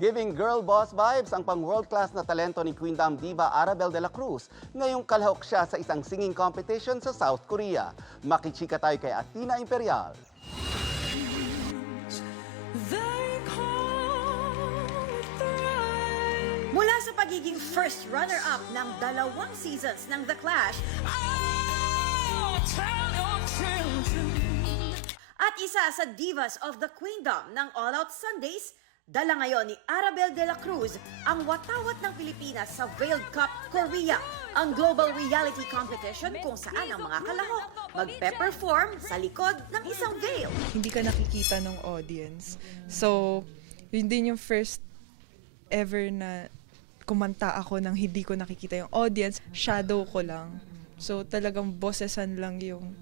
Giving girl boss vibes ang pang world-class na talento ni Queendom diva Arabel de la Cruz. Ngayong kalahok siya sa isang singing competition sa South Korea. Makichika tayo kay Athena Imperial. Mula sa pagiging first runner-up ng 2 seasons ng The Clash, at isa sa Divas of the Queendom ng All Out Sundays, dala ngayon ni Arabel de la Cruz ang watawat ng Pilipinas sa Veiled Cup Korea, ang global reality competition kung saan ang mga kalahok magpe-perform sa likod ng isang veil. Hindi ka nakikita ng audience. So, yun din yung first ever na kumanta ako nang hindi ko nakikita yung audience. Shadow ko lang. So, talagang bossesan lang yung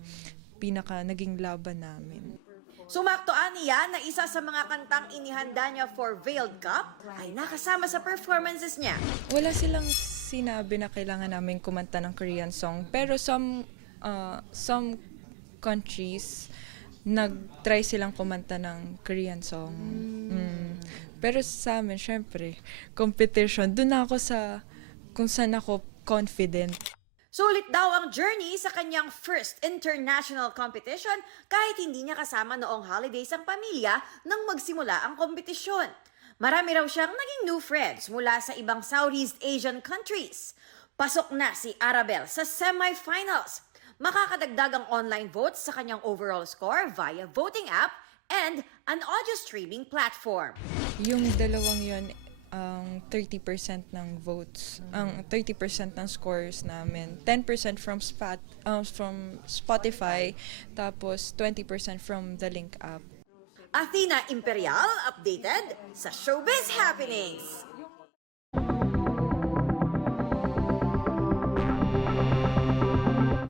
pinaka naging laban namin. Sumaktoan niya na isa sa mga kantang inihanda niya for Veiled Cup ay nakasama sa performances niya. Wala silang sinabi na kailangan namin kumanta ng Korean song. Pero some countries, nag-try silang kumanta ng Korean song. Pero sa amin, syempre, competition. Doon ako sa kung saan ako confident. Sulit daw ang journey sa kanyang first international competition kahit hindi niya kasama noong holidays ang pamilya nang magsimula ang kompetisyon. Marami raw siyang naging new friends mula sa ibang Southeast Asian countries. Pasok na si Arabel sa semifinals. Makakadagdag ang online votes sa kanyang overall score via voting app and an audio streaming platform. Yung dalawang yun, ang 30% ng votes, ang 30% ng scores namin, 10% from Spotify, tapos 20% from the Link app. Athena Imperial, updated sa Showbiz Happenings.